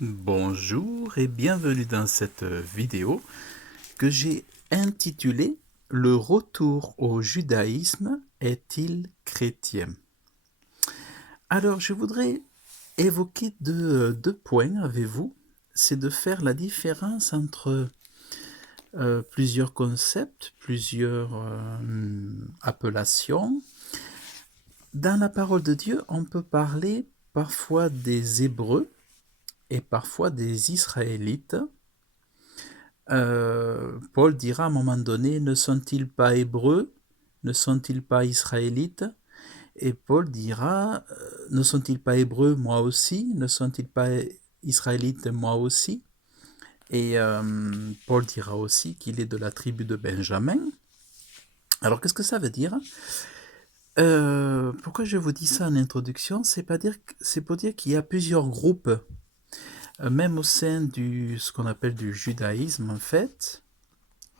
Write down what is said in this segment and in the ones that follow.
Bonjour et bienvenue dans cette vidéo que j'ai intitulée Le retour au judaïsme est-il chrétien? Alors je voudrais évoquer deux points avec vous. C'est de faire la différence entre plusieurs concepts, plusieurs appellations. Dans la parole de Dieu, on peut parler parfois des Hébreux et parfois des Israélites. Paul dira à un moment donné: ne sont-ils pas hébreux? Ne sont-ils pas israélites? Et Paul dira: ne sont-ils pas hébreux, moi aussi? Ne sont-ils pas israélites, moi aussi? Et Paul dira aussi qu'il est de la tribu de Benjamin. Alors qu'est-ce que ça veut dire? Pourquoi je vous dis ça en introduction? C'est pour dire qu'il y a plusieurs groupes, même au sein ce qu'on appelle du judaïsme en fait.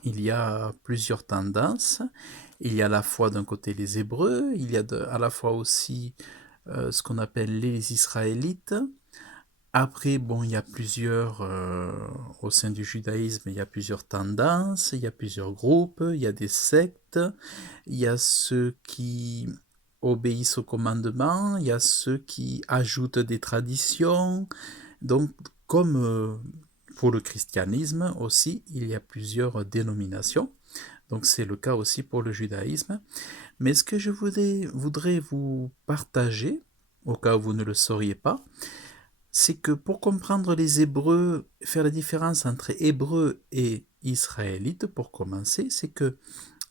Il y a plusieurs tendances. Il y a à la fois d'un côté les Hébreux, il y a à la fois aussi ce qu'on appelle les Israélites. Après, bon, il y a au sein du judaïsme, il y a plusieurs tendances, il y a plusieurs groupes, il y a des sectes, il y a ceux qui obéissent aux commandements, il y a ceux qui ajoutent des traditions. Donc, comme pour le christianisme aussi, il y a plusieurs dénominations. Donc c'est le cas aussi pour le judaïsme. Mais ce que je voudrais vous partager, au cas où vous ne le sauriez pas, c'est que pour comprendre les Hébreux, faire la différence entre Hébreux et Israélites, pour commencer, c'est que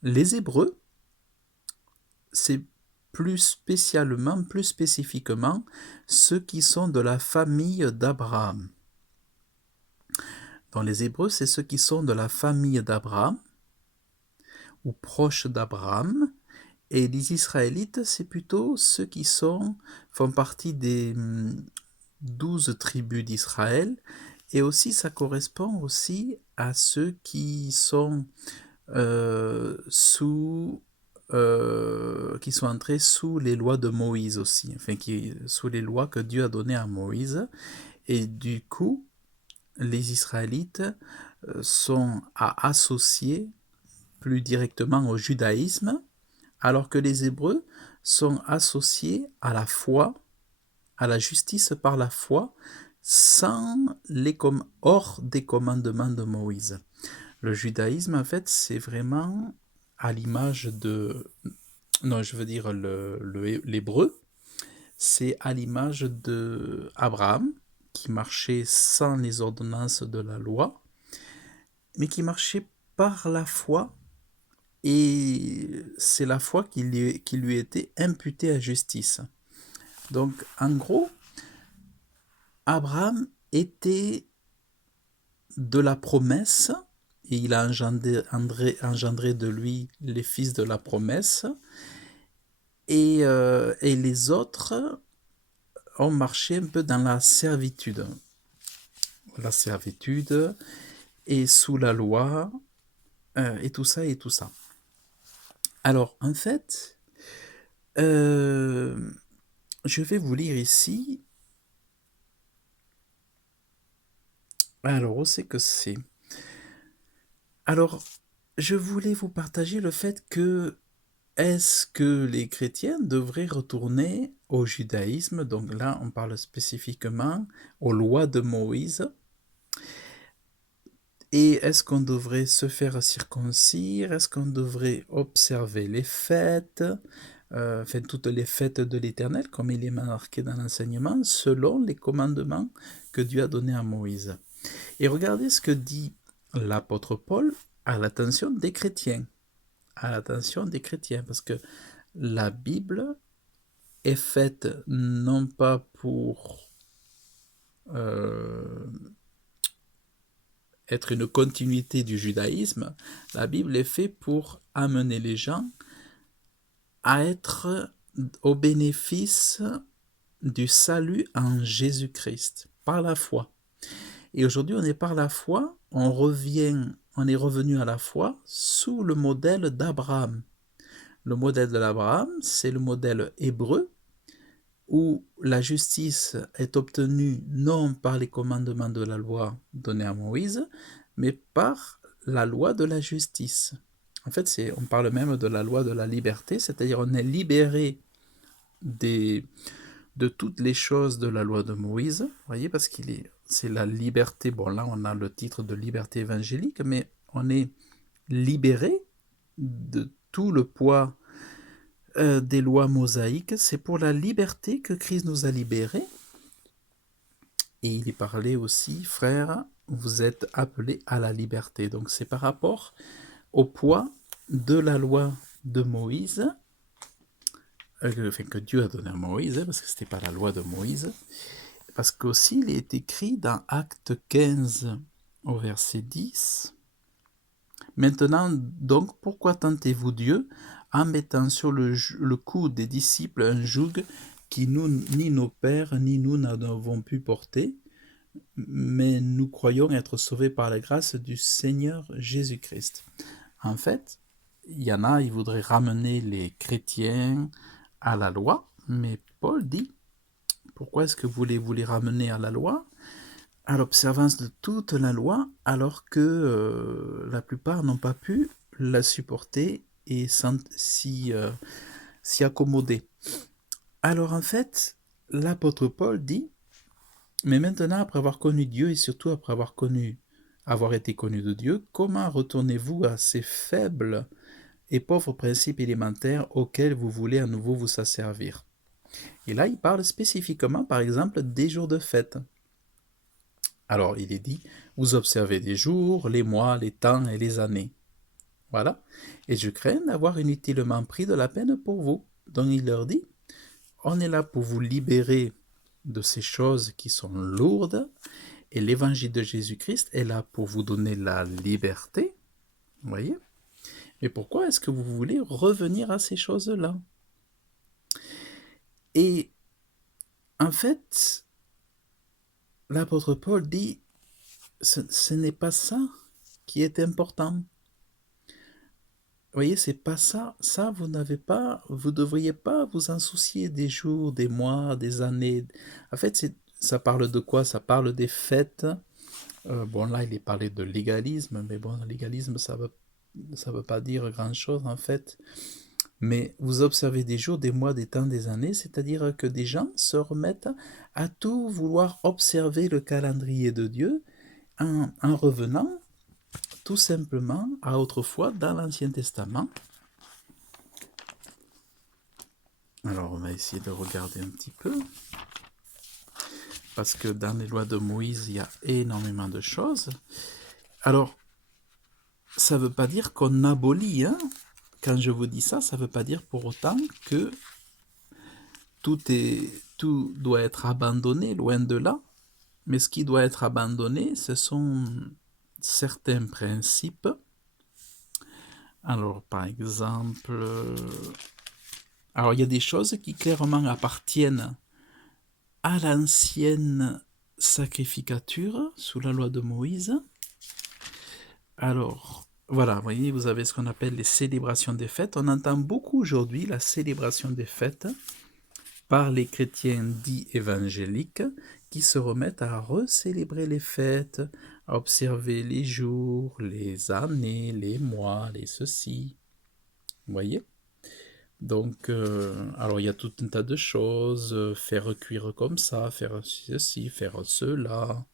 les Hébreux, c'est plus spécifiquement, ceux qui sont de la famille d'Abraham. Dans les Hébreux, c'est ceux qui sont de la famille d'Abraham, ou proches d'Abraham. Et les Israélites, c'est plutôt ceux qui font partie des 12 tribus d'Israël. Et aussi, ça correspond aussi à ceux qui sont qui sont entrés sous les lois de Moïse aussi, enfin sous les lois que Dieu a données à Moïse. Et du coup, les Israélites sont à associer plus directement au judaïsme, alors que les Hébreux sont associés à la foi, à la justice par la foi, hors des commandements de Moïse. Le judaïsme, en fait, c'est vraiment à l'image de... Non, je veux dire l'hébreu, c'est à l'image de Abraham, qui marchait sans les ordonnances de la loi, mais qui marchait par la foi. Et c'est la foi qui lui était imputée à justice. Donc, en gros, Abraham était de la promesse, et il a engendré de lui les fils de la promesse, et les autres ont marché un peu dans la servitude. La servitude, et sous la loi, et tout ça, et tout ça. Alors, en fait, je vais vous lire ici. Alors, où c'est que c'est? Alors, je voulais vous partager le fait que est-ce que les chrétiens devraient retourner au judaïsme? Donc là, on parle spécifiquement aux lois de Moïse. Et est-ce qu'on devrait se faire circoncire? Est-ce qu'on devrait observer les fêtes? Enfin, toutes les fêtes de l'Éternel, comme il est marqué dans l'enseignement, selon les commandements que Dieu a donnés à Moïse. Et regardez ce que dit l'apôtre Paul à l'attention des chrétiens. À l'attention des chrétiens, parce que la Bible est faite non pas pour être une continuité du judaïsme, la Bible est faite pour amener les gens à être au bénéfice du salut en Jésus-Christ, par la foi. Et aujourd'hui, on est par la foi, on est revenu à la foi sous le modèle d'Abraham. Le modèle de l'Abraham, c'est le modèle hébreu, où la justice est obtenue non par les commandements de la loi donnée à Moïse, mais par la loi de la justice. En fait, on parle même de la loi de la liberté, c'est-à-dire on est libéré de toutes les choses de la loi de Moïse, vous voyez, parce c'est la liberté. Bon, là, on a le titre de liberté évangélique, mais on est libéré de tout le poids des lois mosaïques. C'est pour la liberté que Christ nous a libérés. Et il est parlé aussi, frères, vous êtes appelés à la liberté. Donc c'est par rapport au poids de la loi de Moïse, que Dieu a donné à Moïse, parce que ce n'était pas la loi de Moïse, parce qu'aussi il est écrit dans Acte 15 au verset 10, « Maintenant donc, pourquoi tentez-vous Dieu en mettant sur le cou des disciples un joug qui ni nos pères ni nous n'avons pu porter, mais nous croyons être sauvés par la grâce du Seigneur Jésus-Christ. » En fait, il y en a, ils voudraient ramener les chrétiens à la loi, mais Paul dit, pourquoi est-ce que vous les ramener à la loi, à l'observance de toute la loi, alors que la plupart n'ont pas pu la supporter et s'y accommoder. Alors en fait, l'apôtre Paul dit, mais maintenant, après avoir connu Dieu et surtout après avoir été connu de Dieu, comment retournez-vous à ces faibles et pauvres principes élémentaires auxquels vous voulez à nouveau vous asservir? Et là, il parle spécifiquement, par exemple, des jours de fête. Alors, il est dit, vous observez les jours, les mois, les temps et les années. Voilà. Et je crains d'avoir inutilement pris de la peine pour vous. Donc, il leur dit, on est là pour vous libérer de ces choses qui sont lourdes, et l'évangile de Jésus-Christ est là pour vous donner la liberté. Vous voyez? Mais pourquoi est-ce que vous voulez revenir à ces choses-là? Et en fait, l'apôtre Paul dit, ce n'est pas ça qui est important. Vous voyez, c'est pas ça. Ça, vous devriez pas vous en soucier des jours, des mois, des années. En fait, ça parle de quoi? Ça parle des fêtes. Bon, là, il est parlé de légalisme, mais bon, légalisme, ça veut pas dire grand-chose, en fait. Mais vous observez des jours, des mois, des temps, des années, c'est-à-dire que des gens se remettent à tout vouloir observer le calendrier de Dieu en revenant tout simplement à autrefois dans l'Ancien Testament. Alors on va essayer de regarder un petit peu, parce que dans les lois de Moïse, il y a énormément de choses. Alors, ça ne veut pas dire qu'on abolit, hein. Quand je vous dis ça, ça ne veut pas dire pour autant que tout doit être abandonné, loin de là. Mais ce qui doit être abandonné, ce sont certains principes. Alors, par exemple, il y a des choses qui clairement appartiennent à l'ancienne sacrificature sous la loi de Moïse. Alors, voilà, vous voyez, vous avez ce qu'on appelle les célébrations des fêtes. On entend beaucoup aujourd'hui la célébration des fêtes par les chrétiens dits évangéliques qui se remettent à recélébrer les fêtes, à observer les jours, les années, les mois, les ceci. Vous voyez? Donc, alors il y a tout un tas de choses, faire cuire comme ça, faire ceci, faire cela,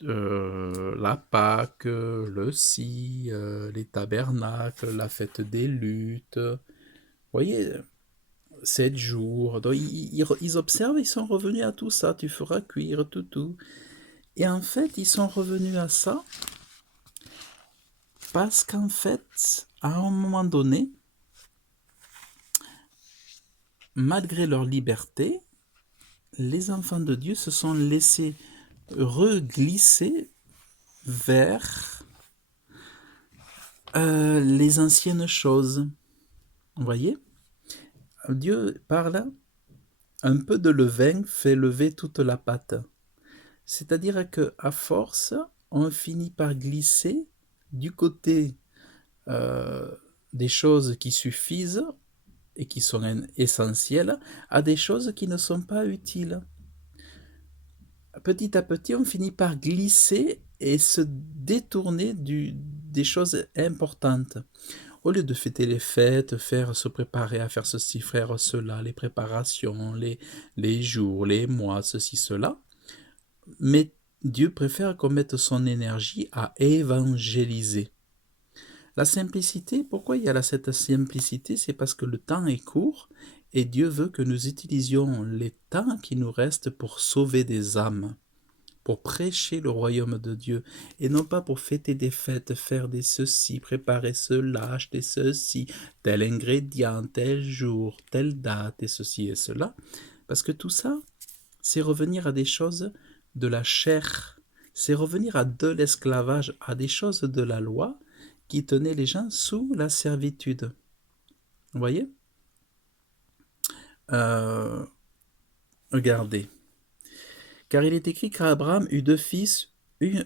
la Pâque, le si, les tabernacles, la fête des luttes. Vous voyez, 7 jours. Donc, ils observent, ils sont revenus à tout ça. Tu feras cuire tout. Et en fait, ils sont revenus à ça parce qu'en fait, à un moment donné, malgré leur liberté, les enfants de Dieu se sont laissés reglisser vers les anciennes choses. Vous voyez? Dieu parle, un peu de levain fait lever toute la pâte. C'est-à-dire qu'à force, on finit par glisser du côté des choses qui suffisent et qui sont essentielles à des choses qui ne sont pas utiles. Petit à petit, on finit par glisser et se détourner des choses importantes. Au lieu de fêter les fêtes, se préparer à faire ceci, faire cela, les préparations, les jours, les mois, ceci, cela, mais Dieu préfère qu'on mette son énergie à évangéliser. La simplicité, pourquoi il y a cette simplicité? C'est parce que le temps est court et Dieu veut que nous utilisions les temps qui nous restent pour sauver des âmes, pour prêcher le royaume de Dieu, et non pas pour fêter des fêtes, faire des ceci, préparer cela, acheter ceci, tel ingrédient, tel jour, telle date, et ceci et cela, parce que tout ça, c'est revenir à des choses de la chair, c'est revenir à de l'esclavage, à des choses de la loi qui tenaient les gens sous la servitude. Vous voyez? Regardez. Car il est écrit qu'Abraham eut 2 fils,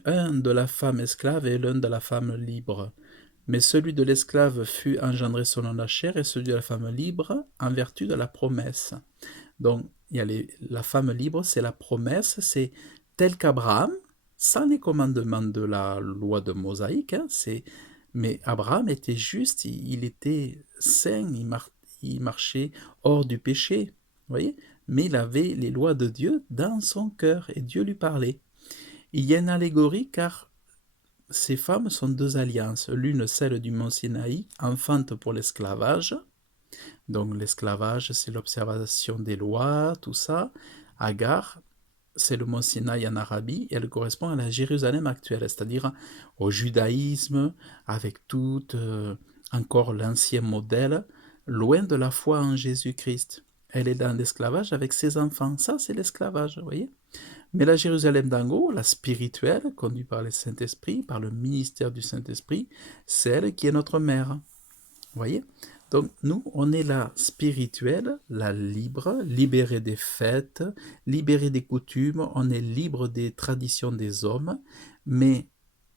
un de la femme esclave et l'un de la femme libre. Mais celui de l'esclave fut engendré selon la chair et celui de la femme libre en vertu de la promesse. Donc, il y a la femme libre, c'est la promesse, c'est tel qu'Abraham, sans les commandements de la loi de Mosaïque, mais Abraham était juste, il était saint, il marchait hors du péché, vous voyez, mais il avait les lois de Dieu dans son cœur et Dieu lui parlait. Il y a une allégorie car ces femmes sont 2 alliances, l'une celle du mont Sinaï, enfante pour l'esclavage. Donc l'esclavage, c'est l'observation des lois, tout ça. Agar, c'est le mont Sinaï en Arabie, et elle correspond à la Jérusalem actuelle, c'est-à-dire au judaïsme, avec tout encore l'ancien modèle, loin de la foi en Jésus-Christ. Elle est dans l'esclavage avec ses enfants. Ça, c'est l'esclavage, vous voyez. Mais la Jérusalem d'en haut, la spirituelle, conduite par le Saint-Esprit, par le ministère du Saint-Esprit, c'est elle qui est notre mère. Vous voyez? Donc nous, on est la spirituelle, la libre, libérée des fêtes, libérée des coutumes, on est libre des traditions des hommes, mais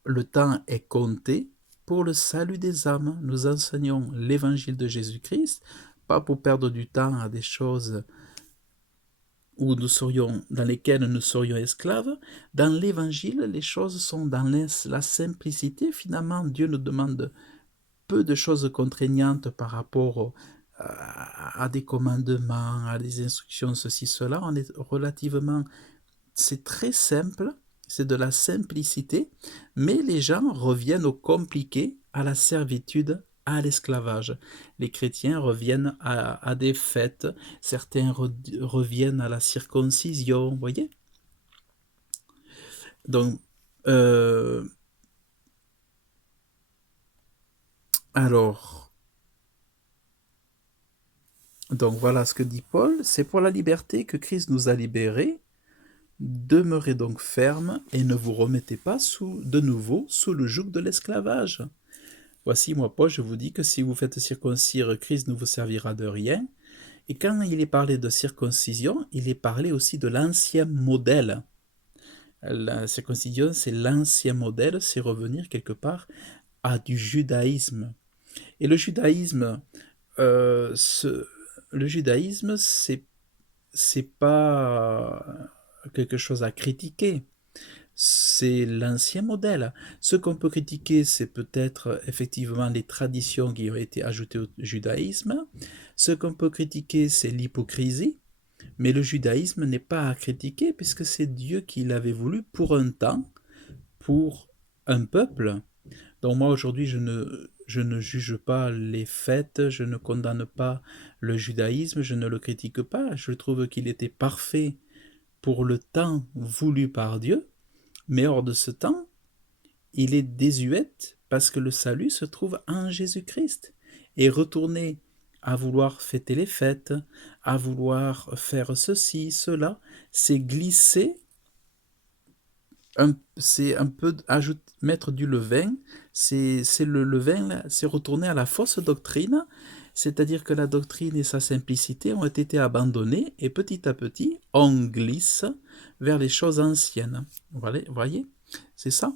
le temps est compté pour le salut des âmes. Nous enseignons l'évangile de Jésus-Christ, pas pour perdre du temps à des choses dans lesquelles nous serions esclaves. Dans l'évangile, les choses sont dans la simplicité. Finalement, Dieu nous demande peu de choses contraignantes par rapport à des commandements, à des instructions, ceci, cela. C'est très simple, c'est de la simplicité, mais les gens reviennent au compliqué, à la servitude, à l'esclavage. Les chrétiens reviennent à des fêtes, certains reviennent à la circoncision, vous voyez? Donc, donc voilà ce que dit Paul, c'est pour la liberté que Christ nous a libérés. Demeurez donc fermes et ne vous remettez pas de nouveau sous le joug de l'esclavage. Voici, moi, Paul, je vous dis que si vous faites circoncire, Christ ne vous servira de rien. Et quand il est parlé de circoncision, il est parlé aussi de l'ancien modèle. La circoncision, c'est l'ancien modèle, c'est revenir quelque part à du judaïsme. Et le judaïsme, c'est pas quelque chose à critiquer. C'est l'ancien modèle. Ce qu'on peut critiquer, c'est peut-être effectivement les traditions qui ont été ajoutées au judaïsme. Ce qu'on peut critiquer, c'est l'hypocrisie. Mais le judaïsme n'est pas à critiquer puisque c'est Dieu qui l'avait voulu pour un temps, pour un peuple. Donc moi aujourd'hui, je ne juge pas les fêtes, je ne condamne pas le judaïsme, je ne le critique pas. Je trouve qu'il était parfait pour le temps voulu par Dieu. Mais hors de ce temps, il est désuet parce que le salut se trouve en Jésus-Christ. Et retourner à vouloir fêter les fêtes, à vouloir faire ceci, cela, c'est glisser, c'est un peu mettre du levain, c'est le levain, là, c'est retourner à la fausse doctrine, c'est-à-dire que la doctrine et sa simplicité ont été abandonnées et petit à petit, on glisse vers les choses anciennes. Vous voyez, c'est ça.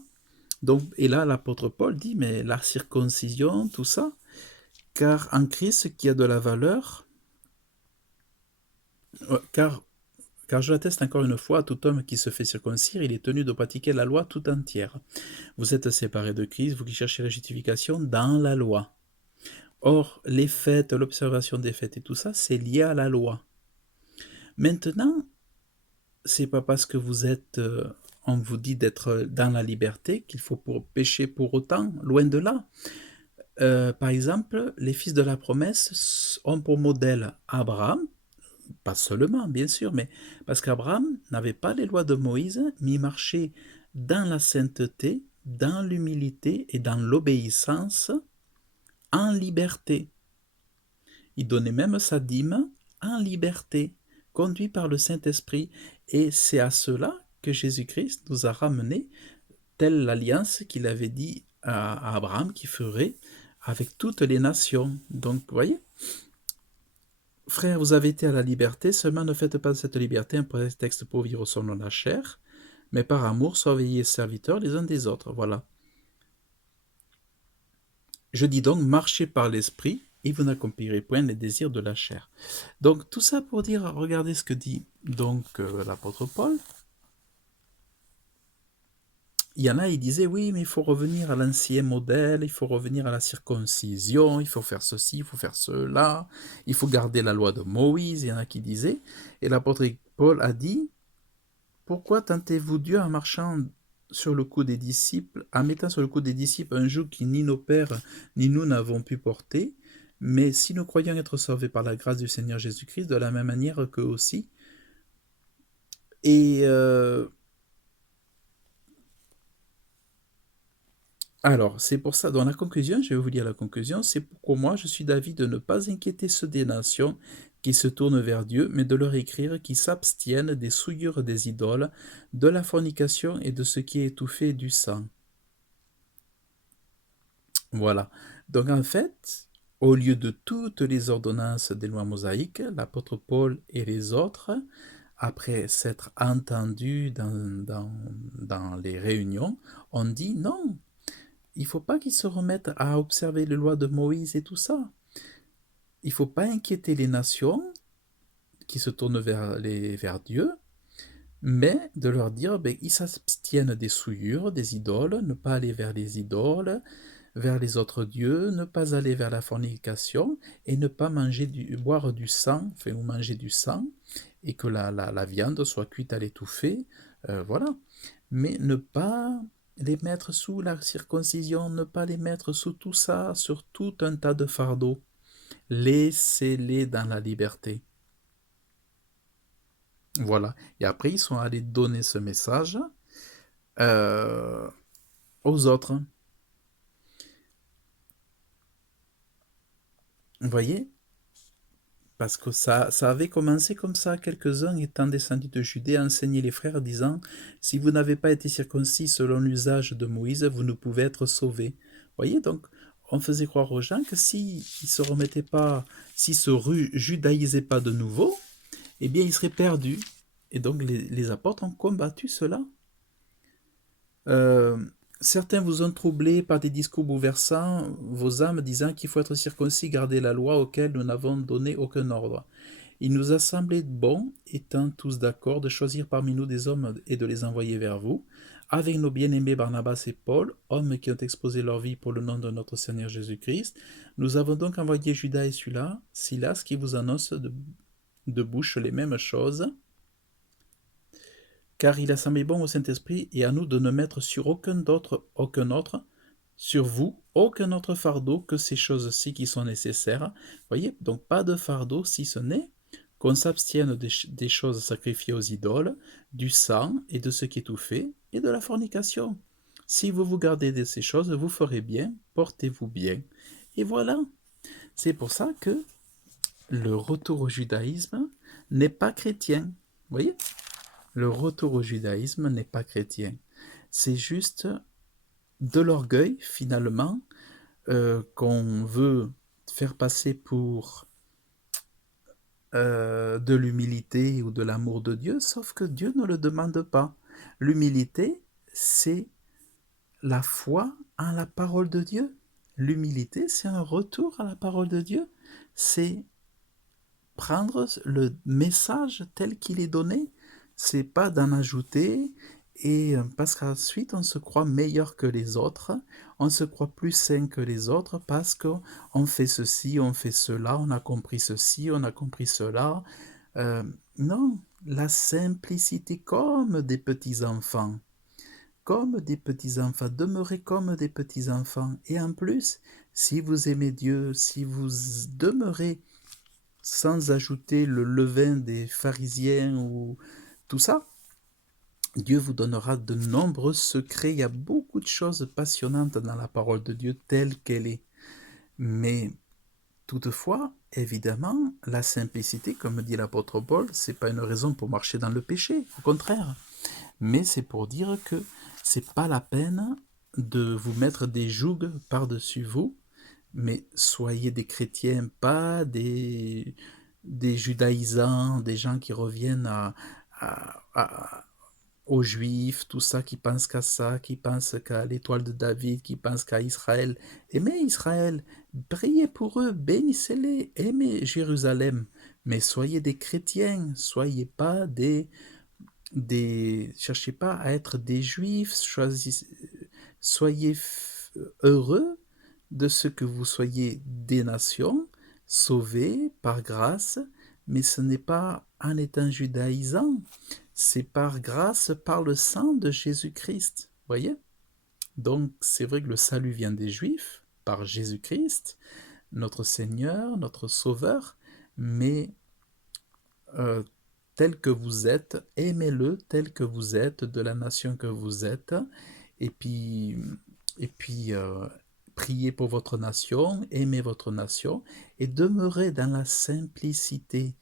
Donc, et là, l'apôtre Paul dit, mais la circoncision, tout ça, car en Christ, ce qui a de la valeur, Car je l'atteste encore une fois, tout homme qui se fait circoncire, il est tenu de pratiquer la loi tout entière. Vous êtes séparés de Christ, vous qui cherchez la justification dans la loi. Or, les fêtes, l'observation des fêtes et tout ça, c'est lié à la loi. Maintenant, c'est pas parce que on vous dit d'être dans la liberté qu'il faut pécher pour autant, loin de là. Par exemple, les fils de la promesse ont pour modèle Abraham, pas seulement, bien sûr, mais parce qu'Abraham n'avait pas les lois de Moïse, mais il marchait dans la sainteté, dans l'humilité et dans l'obéissance, en liberté. Il donnait même sa dîme en liberté, conduit par le Saint-Esprit. Et c'est à cela que Jésus-Christ nous a ramenés, telle l'alliance qu'il avait dit à Abraham qu'il ferait avec toutes les nations. Donc, vous voyez, frères, vous avez été à la liberté, seulement ne faites pas de cette liberté un prétexte pour vivre selon la chair, mais par amour, soyez serviteurs les uns des autres. Voilà. Je dis donc, marchez par l'esprit, et vous n'accomplirez point les désirs de la chair. Donc, tout ça pour dire, regardez ce que dit donc l'apôtre Paul. Il y en a, ils disaient, oui, mais il faut revenir à l'ancien modèle, il faut revenir à la circoncision, il faut faire ceci, il faut faire cela, il faut garder la loi de Moïse, il y en a qui disaient. Et l'apôtre Paul a dit, pourquoi tentez-vous Dieu en marchant sur le cou des disciples, en mettant sur le cou des disciples un joug qui ni nos pères ni nous n'avons pu porter, mais si nous croyons être sauvés par la grâce du Seigneur Jésus-Christ, de la même manière qu'eux aussi. Et alors, c'est pour ça, dans la conclusion, je vais vous lire la conclusion, c'est pourquoi moi je suis d'avis de ne pas inquiéter ceux des nations qui se tournent vers Dieu, mais de leur écrire qu'ils s'abstiennent des souillures des idoles, de la fornication et de ce qui est étouffé du sang. Voilà. Donc en fait, au lieu de toutes les ordonnances des lois mosaïques, l'apôtre Paul et les autres, après s'être entendus dans les réunions, ont dit non, il ne faut pas qu'ils se remettent à observer les lois de Moïse et tout ça. Il ne faut pas inquiéter les nations qui se tournent vers Dieu, mais de leur dire, ben, ils s'abstiennent des souillures, des idoles, ne pas aller vers les idoles, vers les autres dieux, ne pas aller vers la fornication et ne pas boire du sang, enfin, ou manger du sang, et que la viande soit cuite à l'étouffée, voilà. Mais ne pas les mettre sous la circoncision, ne pas les mettre sous tout ça, sur tout un tas de fardeaux. Laissez-les dans la liberté. Voilà. Et après, ils sont allés donner ce message aux autres. Vous voyez? Parce que ça avait commencé comme ça, quelques-uns étant descendus de Judée enseignaient les frères disant, si vous n'avez pas été circoncis selon l'usage de Moïse, vous ne pouvez être sauvés. Vous voyez, donc on faisait croire aux gens que s'ils se remettaient pas, s'ils se judaïsaient pas de nouveau, eh bien ils seraient perdus. Et donc les apôtres ont combattu cela. Euh, Certains vous ont troublé par des discours bouleversants vos âmes, disant qu'il faut être circoncis, garder la loi auquel nous n'avons donné aucun ordre. Il nous a semblé bon, étant tous d'accord, de choisir parmi nous des hommes et de les envoyer vers vous, avec nos bien-aimés Barnabas et Paul, hommes qui ont exposé leur vie pour le nom de notre Seigneur Jésus-Christ. Nous avons donc envoyé Judas et Silas qui vous annoncent de bouche les mêmes choses, car il a semblé bon au Saint-Esprit et à nous de ne mettre sur aucun autre, sur vous, aucun autre fardeau que ces choses-ci qui sont nécessaires. Voyez, donc pas de fardeau si ce n'est qu'on s'abstienne des choses sacrifiées aux idoles, du sang et de ce qui est tout fait, et de la fornication. Si vous vous gardez de ces choses, vous ferez bien, portez-vous bien. Et voilà, c'est pour ça que le retour au judaïsme n'est pas chrétien. Vous voyez? Le retour au judaïsme n'est pas chrétien. C'est juste de l'orgueil, finalement, qu'on veut faire passer pour de l'humilité ou de l'amour de Dieu, sauf que Dieu ne le demande pas. L'humilité, c'est la foi en la parole de Dieu. L'humilité, c'est un retour à la parole de Dieu. C'est prendre le message tel qu'il est donné, c'est pas d'en ajouter et parce qu'ensuite on se croit meilleur que les autres, on se croit plus sain que les autres parce qu'on fait ceci, on fait cela, on a compris ceci, on a compris cela. Non, la simplicité comme des petits-enfants. Comme des petits-enfants, demeurez comme des petits-enfants. Et en plus, si vous aimez Dieu, si vous demeurez sans ajouter le levain des pharisiens ou tout ça, Dieu vous donnera de nombreux secrets. Il y a beaucoup de choses passionnantes dans la parole de Dieu telle qu'elle est. Mais toutefois, évidemment, la simplicité, comme dit l'apôtre Paul, c'est pas une raison pour marcher dans le péché, au contraire. Mais c'est pour dire que c'est pas la peine de vous mettre des jougs par-dessus vous, mais soyez des chrétiens, pas des judaïsants, des gens qui reviennent aux juifs, tout ça, qui pensent qu'à ça, qui pensent qu'à l'étoile de David, qui pensent qu'à Israël. Aimez Israël, priez pour eux, bénissez-les, aimez Jérusalem, mais soyez des chrétiens, soyez pas cherchez pas à être des juifs, soyez heureux de ce que vous soyez des nations, sauvés par grâce, mais ce n'est pas en étant judaïsant, c'est par grâce, par le sang de Jésus-Christ. Voyez? Donc c'est vrai que le salut vient des Juifs, par Jésus-Christ, notre Seigneur, notre Sauveur, mais tel que vous êtes, aimez-le tel que vous êtes, de la nation que vous êtes, et puis, priez pour votre nation, aimez votre nation, et demeurez dans la simplicité,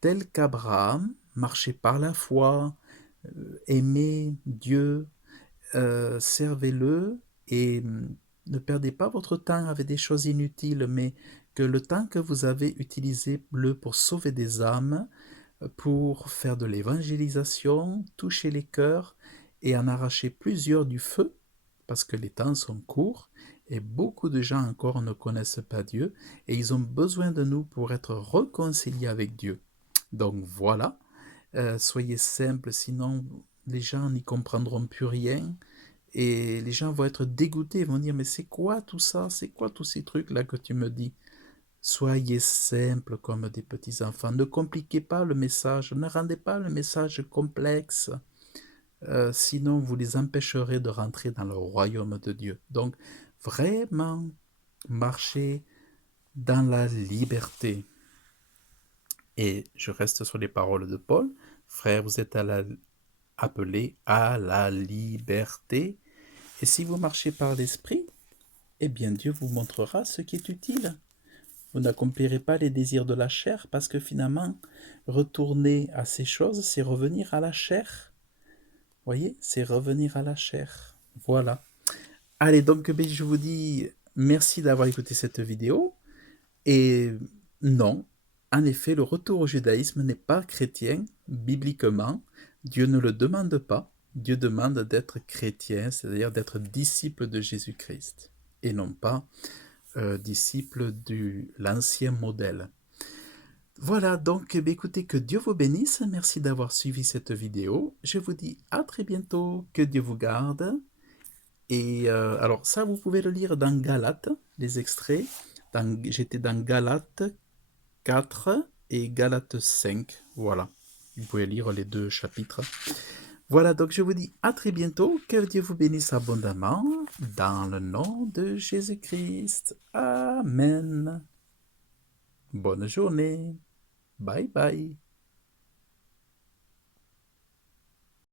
tel qu'Abraham, marchez par la foi, aimez Dieu, servez-le, et ne perdez pas votre temps avec des choses inutiles, mais que le temps que vous avez utilisez-le pour sauver des âmes, pour faire de l'évangélisation, toucher les cœurs et en arracher plusieurs du feu, parce que les temps sont courts et beaucoup de gens encore ne connaissent pas Dieu et ils ont besoin de nous pour être réconciliés avec Dieu. Donc voilà, soyez simples, sinon les gens n'y comprendront plus rien et les gens vont être dégoûtés, ils vont dire mais c'est quoi tout ça, c'est quoi tous ces trucs là que tu me dis? Soyez simples comme des petits enfants. Ne compliquez pas le message. Ne rendez pas le message complexe. Sinon, vous les empêcherez de rentrer dans le royaume de Dieu. Donc, vraiment, marchez dans la liberté. Et je reste sur les paroles de Paul. Frères, vous êtes appelés à la liberté. Et si vous marchez par l'esprit, eh bien Dieu vous montrera ce qui est utile. Vous n'accomplirez pas les désirs de la chair parce que finalement, retourner à ces choses, c'est revenir à la chair. Voyez, c'est revenir à la chair. Voilà. Allez, donc je vous dis merci d'avoir écouté cette vidéo. Et non, en effet, le retour au judaïsme n'est pas chrétien, bibliquement. Dieu ne le demande pas. Dieu demande d'être chrétien, c'est-à-dire d'être disciple de Jésus-Christ, et non pas disciple de l'ancien modèle. Voilà, donc écoutez, que Dieu vous bénisse. Merci d'avoir suivi cette vidéo. Je vous dis à très bientôt. Que Dieu vous garde. Et alors ça, vous pouvez le lire dans Galates, les extraits. J'étais dans Galates 4 et Galates 5. Voilà, vous pouvez lire les deux chapitres. Voilà, donc je vous dis à très bientôt. Que Dieu vous bénisse abondamment. Dans le nom de Jésus-Christ. Amen. Bonne journée. Bye bye.